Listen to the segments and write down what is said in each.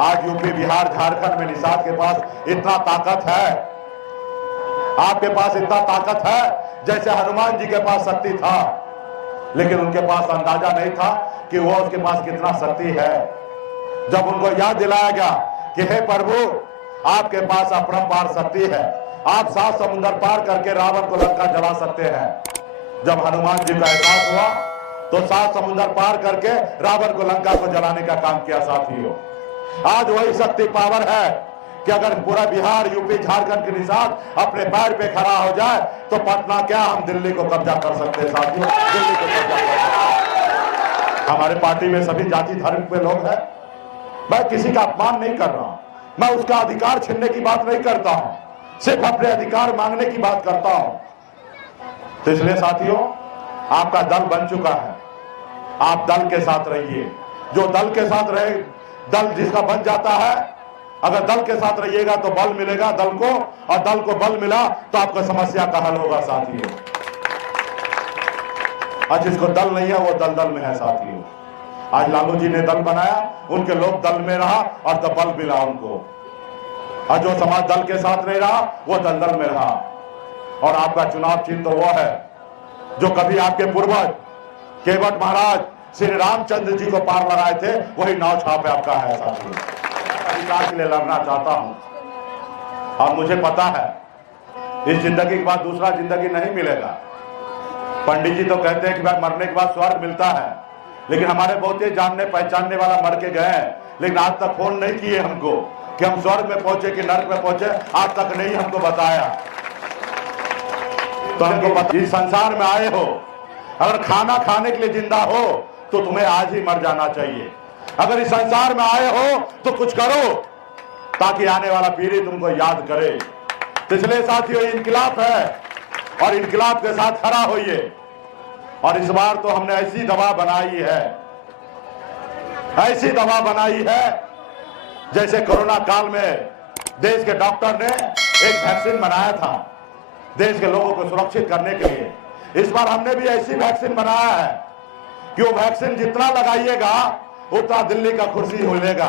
आज यूपी, बिहार, झारखंड में निषाद के पास इतना ताकत है, आपके पास इतना ताकत है जैसे हनुमान जी के पास शक्ति था, लेकिन उनके पास अंदाजा नहीं था कि वो उसके पास कितना शक्ति है। जब उनको याद दिलाया गया कि हे प्रभु, आपके पास अपरंपार शक्ति है, आप 7 समुंदर पार करके रावण को लंका जला सकते हैं। जब हनुमान जी का एहसास हुआ तो 7 समुंदर पार करके रावण को लंका को जलाने का काम किया। साथियों, आज वही शक्ति पावर है कि अगर पूरा बिहार, यूपी, झारखंड के निषाद अपने पैर पे खड़ा हो जाए तो पटना क्या, हम दिल्ली को कब्जा कर सकते हैं। साथियों, दिल्ली को कब्जा कर सकते। हमारे पार्टी में सभी जाति धर्म के लोग हैं, मैं किसी का अपमान नहीं कर रहा हूं, मैं उसका अधिकार छीनने की बात नहीं करता हूं, सिर्फ अपने अधिकार मांगने की बात करता हूं। तो इसलिए साथियों, आपका दल बन चुका है, आप दल के साथ रहिए। जो दल के साथ रहे, दल जिसका बन जाता है, अगर दल के साथ रहिएगा तो बल मिलेगा दल को, और दल को बल मिला तो आपका समस्या का हल होगा। साथियों, आज जिसको दल नहीं है वो दलदल में है। साथियों, आज लालू जी ने दल बनाया, उनके लोग दल में रहा और तब बल मिला उनको, और जो समाज दल के साथ नहीं रहा वो दलदल में रहा। और आपका चुनाव चिन्ह तो वो है जो कभी आपके पूर्वज केवट महाराज श्री रामचंद्र जी को पार लगाए थे, वही नाव छाप आपका है। साथियों, अधिकार के लिए लड़ना चाहता हूं, और मुझे पता है इस जिंदगी के बाद दूसरा जिंदगी नहीं मिलेगा। पंडित जी तो कहते हैं कि भाई मरने के बाद स्वर्ग मिलता है, लेकिन हमारे बहुत ही जानने पहचानने वाला मर के गए हैं, लेकिन आज तक फोन नहीं किए हमको कि हम स्वर्ग में पहुंचे कि नर्क में पहुंचे, आज तक नहीं हमको बताया। तो हमको पता, इस संसार में आए हो, अगर खाना खाने के लिए जिंदा हो तो तुम्हें आज ही मर जाना चाहिए। अगर इस संसार में आए हो तो कुछ करो ताकि आने वाला पीढ़ी तुमको याद करे। तो इसलिए साथियों, इनकलाब है और इनकलाब के साथ खड़ा होइए। और इस बार तो हमने ऐसी दवा बनाई है, ऐसी दवा बनाई है जैसे कोरोना काल में देश के डॉक्टर ने एक वैक्सीन बनाया था देश के लोगों को सुरक्षित करने के लिए। इस बार हमने भी ऐसी वैक्सीन बनाया है कि वो वैक्सीन जितना लगाइएगा उतना दिल्ली का कुर्सी हिलेगा,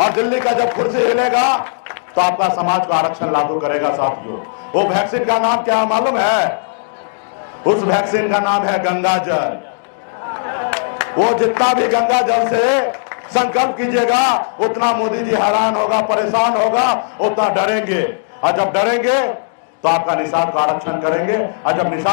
और दिल्ली का जब कुर्सी हिलेगा तो आपका समाज को आरक्षण लागू करेगा। साथियों, वो वैक्सीन का नाम क्या मालूम है? उस वैक्सीन का नाम है गंगा जल। वो जितना भी गंगा जल से संकल्प कीजिएगा उतना मोदी जी हैरान होगा, परेशान होगा, उतना डरेंगे, और जब डरेंगे तो आपका निषाद का आरक्षण करेंगे। और जब निषाद